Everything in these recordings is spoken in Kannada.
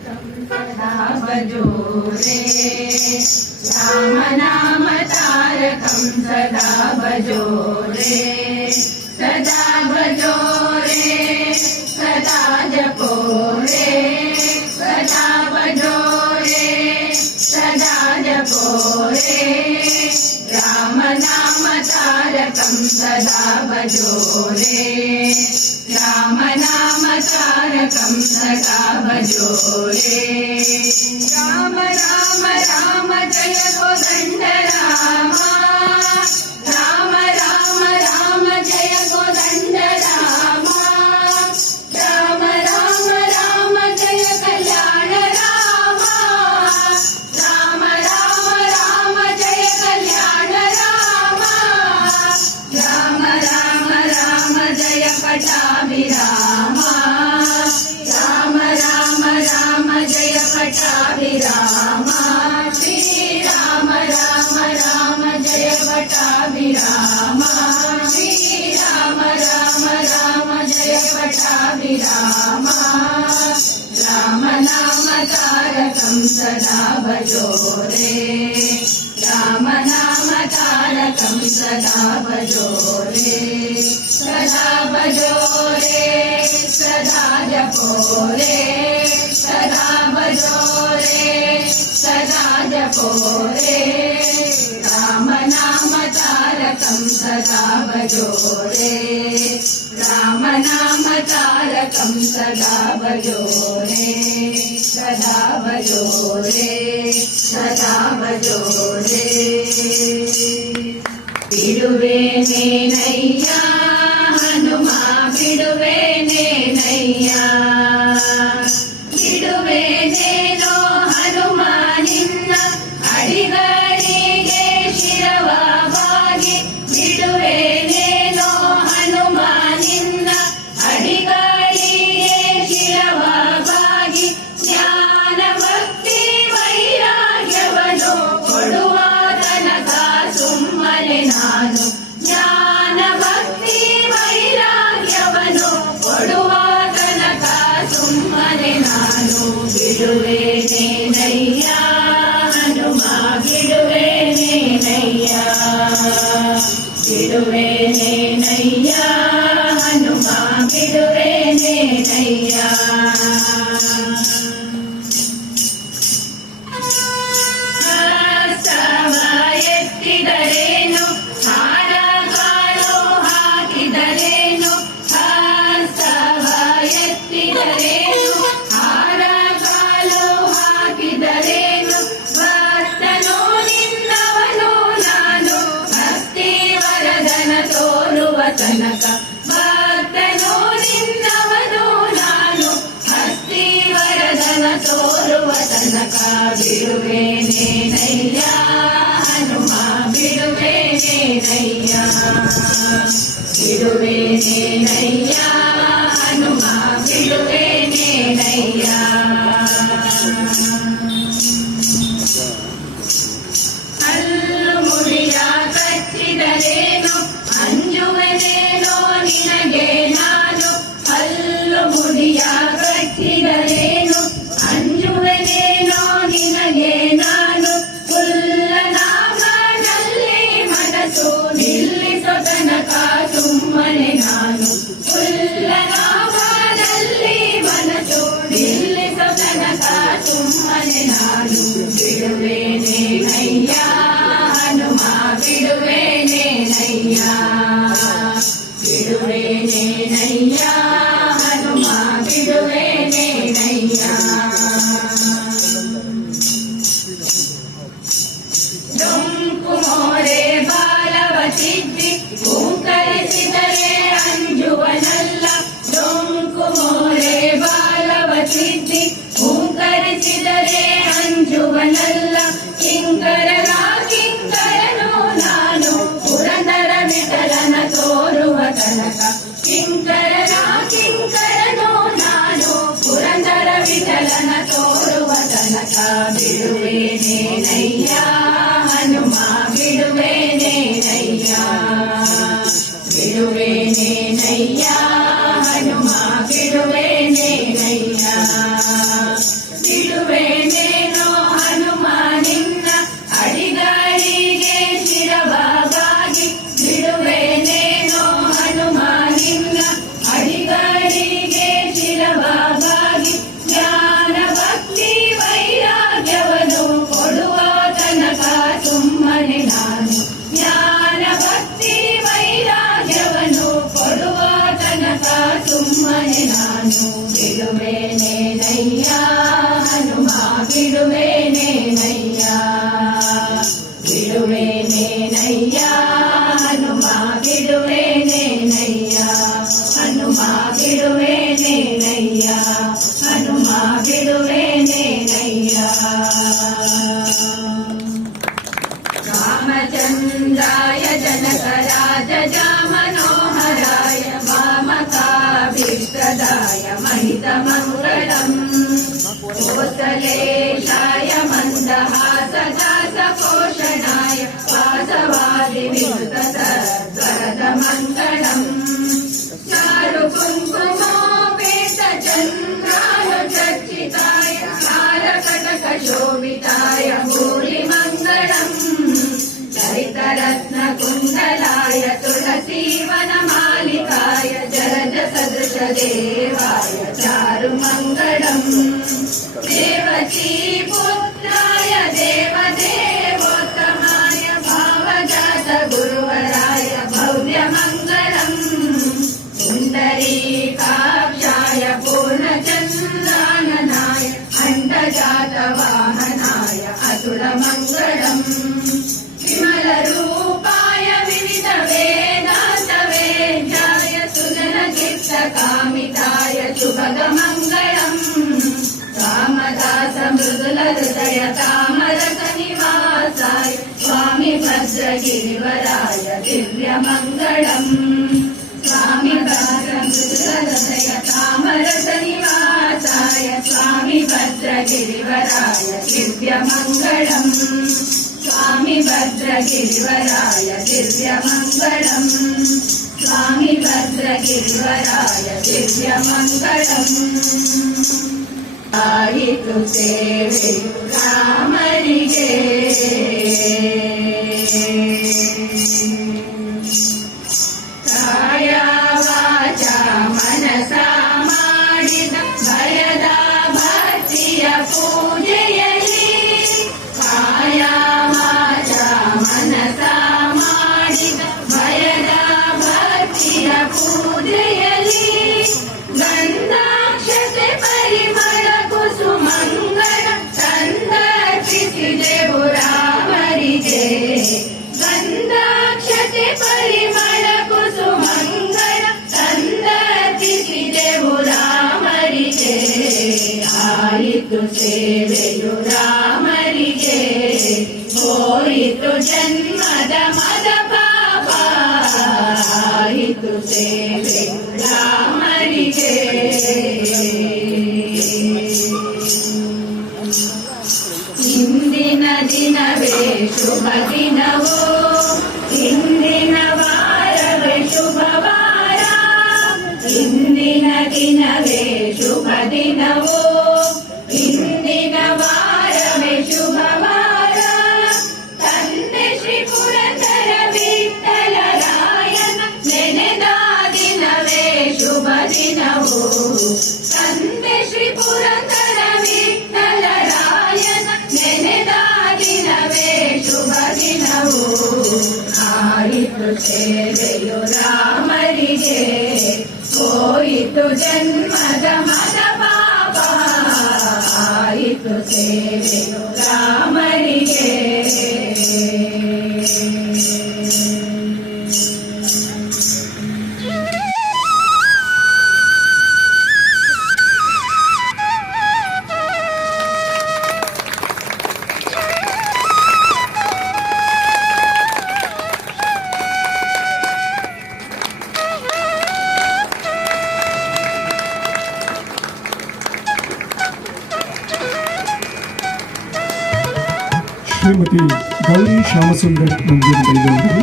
सदा भजो रे राम नाम तारकं सदा भजो रे सदा भजो रे सदा जपो रे सदा भजो रे सदा जपो रे राम नाम तारकं सदा भजो रे राम नाम तारकं सदा भजो रे राम राम राम जय कोदंड रामा राम राम राम जय कोदंड रामा राम राम राम जय कल्याण रामा राम राम राम जय कल्याण रामा राम राम राम जय पटाभिरामा राम राम राम जय पटाभिरामा श्री राम राम राम जय पटाभिरामा श्री राम राम राम जय पटाभिरामा राम नाम तारकं सदा भजो रे राम नाम तारकं सदा भजो रे सदा भजो रे सदा जपो रे सदा भजो रे सदा जपो रे राम नाम तारकं सदा भजो रे राम नाम तारकं सदा भजो रे सदा भजो रे सदा भजो रे बिडुवेनेनಯ್ಯ ಹನುಮ ಬಿಡುವೇನೇನಯ್ಯ ಬಿಡುವೇನೇನೋ ಹನುಮ ನಿನ್ನ ಅಡಿಗಳಿಗೆ ಶಿರವಾಗಿ ಬಿಡುವೇನೇನೋ ಹನುಮ ನಿನ್ನ ಅಡಿಗಳಿಗೆ ಶಿರವಾಗಿ ಜ್ಞಾನ ಭಕ್ತಿ ವೈರಾಗ್ಯವನ್ನು ಕೊಡುವ ತನಕ ಸುಮ್ಮನೆ ನಾನು ಜ್ಞಾನ ಭಕ್ತಿ ವೈರಾಗ್ಯವನ್ನು ಕೊಡುವ ತನಕ ಸುಮ್ಮನೆ ನಾನು ಬಿಡುವೇನೇನಯ್ಯ ಹನುಮ ಬಿಡುವೇನೇನಯ್ಯ ಬಿಡುವೇನೇನಯ್ಯ ಹನುಮ ಬಿಡುವೇನೇನಯ್ಯ ಹಸ್ತವ ಎತ್ತಿದರೇನು ಹಾರ ಕಾಳು ಹಾಕಿದರೇನು ಹಸ್ತವ ಎತ್ತಿದರೇನು ಹಾರ ಕಾಳು ಹಾಕಿದರೇನು ಭಕ್ತನೋ ನಿನ್ನವನು ನಾನು ಹಸ್ತಿವರದನ ತೋರುವ ತನಕ ಭಕ್ತನೋ ನಿನ್ನವನು ನಾನು ಹಸ್ತಿವರದನ ತೋರುವ ತನಕ ಬಿಡುವೇನೇನಯ್ಯ ಹನುಮ ಬಿಡುವೇನೇನಯ್ಯ ಬಿಡುವೇನೇನಯ್ಯ ಹನುಮ ಬಿಡುವೇನೇನಯ್ಯ ಹಲ್ಲು ಮುಡಿಯ ಕಚ್ಚಿದರೇನು ಅಂಜುವನೇನೋ ನಿನಗೆ ನಾನು ಹಲ್ಲು ಮುಡಿಯ ಕಚ್ಚಿದರೇನು ಅಂಜುವನೇನೋ ನಿನಗೆ ನಾನು ಹುಲ್ಲನಾಭದಲ್ಲಿ ಮನಸ್ಸು ನಿಲ್ಲಿಸೋ ತನಕ ಸುಮ್ಮನೆ ನಾನು ಹುಲ್ಲನಾಭದಲ್ಲಿ ಮನಸ್ಸು ನಿಲ್ಲಿಸೋ ತನಕ ಸುಮ್ಮನೆ ನಾನು ಬಿಡುವೇನೇನಯ್ಯ ಹನುಮ ಬಿಡುವೇನೇನಯ್ಯ ಬಿಡುವೇನೇನಯ್ಯ ಹನುಮ ಬಿಡುವೇನೇನಯ್ಯ ಡೊಂಕು ಮೋರೆ ಬಾಲವ ತಿದ್ದಿ ಹೂಂಕರಿಸಿದರೆ ಅಂಜುವನಲ್ಲ ಡೊಂಕು ಮೋರೆ ಬಾಲವ ತಿದ್ದಿ ಹೂಂಕರಿಸಿದರೆ ಅಂಜುವನಲ್ಲ ಕಿಂಕರರ ಕಿಂಕರನು ನಾನು ಪುರಂದರ ವಿಠಲನ ತೋರುವ ತನಕ ಕಿಂಕರರ ಕಿಂಕರನು ನಾನು ಪುರಂದರ ವಿಠಲನ ತೋರುವ ತನಕ ಬಿಡುವೇನೇನಯ್ಯ ಹನುಮ ಬಿಡುವೇನೇನಯ್ಯ ಬಿಡುವೇನೇನಯ್ಯ ಹನುಮ ಬಿಡುವೇನೇನಯ್ಯ ಬಿಡುವೇನೇನಯ್ಯ ಬಿಡುವೇನೇನಯ್ಯ ಹನುಮ ಬಿಡುವೇನೇನಯ್ಯ ಹನುಮ ಬಿಡುವೇನೇನಯ್ಯ ಹನುಮ ಬಿಡುವೇನೇನಯ್ಯ ರಾಮಚಂದ್ರಾಯ ಜನಕರಾಜ ಮನೋಹರಾಯ ವಾಮಕಾಭೀಷ್ಟದಾಯ महितमङ्गलम् कोसलेशाय मन्दहासदासपोषणाय वासवादिविनुतसद्वरदमङ्गलम् चारुकुङ्कुमोपेतचन्द्रानुचर्चिताय हारकटकशोभिताय भूरिमङ्गलम् चरितरत्नकुण्डलाय तुलसीवनमालिकाय जलजसदृशदेवाय चारुमङ्गलम् देवकीपुत्राय देवदेवोत्तमाय भावजातगुरुवराय भव्यमङ्गलम् पुण्डरीकाक्षाय पूर्णचन्द्राननाय अण्डजातवाहनाय अतुलमङ्गलम् विमलरूपाय विविधवेदान्तवेद्याय सुजनचित्तकामिताय शुभगमङ्गलम् रामदास मृदुलहृदय तामरसनिवासाय स्वामि भद्रगिरिवराय दिव्यमङ्गलम् स्वामि भद्रमृदुलहृदय तामरसनिवासाय स्वामि भद्रगिरिवराय दिव्यमङ्गलम् स्वामि भद्रगिरिवराय दिव्यमङ्गलम् स्वामि भद्रगिरिवराय दिव्यमङ्गलम् आयितु सेवे रामनिगे काय वाचा मनसा ಮಾಡಿದ ಭಯದ ಭಕ್ತಿಯ ಪೂಜೆಯಲ್ಲಿ ಕಾಯ ವಾಚ ಮನಸ ಮಾಡಿದ ಭಯದ ಭಕ್ತಿಯ ಪೂಜೆಯಲ್ಲಿ ಗಂಧಾಕ್ಷತೆ ಪರಿಮಳ ಕುಸುಮಂಗಳ ಸಂದರ್ಶಿಸಿದೆವು ರಾಮರಿಗೆ ಗಂಧಾಕ್ಷತೆ ಪರಿಮಳ ಕುಸುಮಂಗಳ ಸಂದರ್ಶಿಸಿದೆವು ರಾಮರಿಗೆ ಆಯಿತು ಸೇವೆಯು ರಾಮರಿಗೆ ಹೋಯಿತು ಜನ್ಮದ ಮದ ಪಾಪ ಆಯಿತು ಸೇವೆ ರಾಮರಿಗೆ ಇಂದಿನ ದಿನವೇ ಶುಭ ದಿನವೋ ಇಂದಿನ ವಾರವೇ ಶುಭವಾರ ಇಂದಿನ ದಿನವೇ ಶುಭ ದಿನವೋ ಇಂದಿನ ವಾರವೇ ಶುಭವಾರ ತಂದೆ ಶ್ರೀ ಪುರಂದರ ವಿಠ್ಠಲರಾಯನ ನೆನೆದ ದಿನವೇ ಶುಭ ದಿನವೋ ತಂದೆ ಶ್ರೀ ಪುರಂದರ ವಿಠ್ಠಲರಾಯನ ನೆನೆದ ದಿನವೇ ಶುಭ ದಿನವೋ ಆಯಿತು ಸೇವೆಯು ರಾಮರಿಗೆ ಹೋಯಿತು ಜನ್ಮದ ಮದ ಪಾಪ ಆಯಿತು ಸೇವೆಯು ರಾಮರಿಗೆ ಶ್ರೀಮತಿ ಗೌರಿ ಶ್ಯಾಮಸುಂದರ್ ಮಂಜೂರು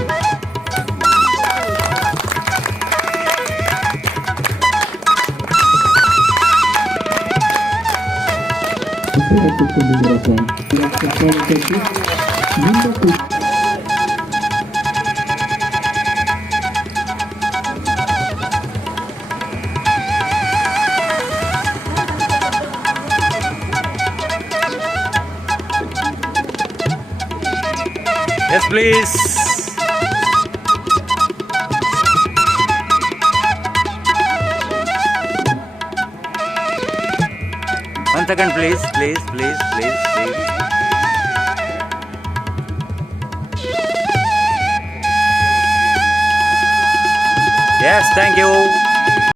Yes, please. second, please, please, please, please, please. Yes, thank you.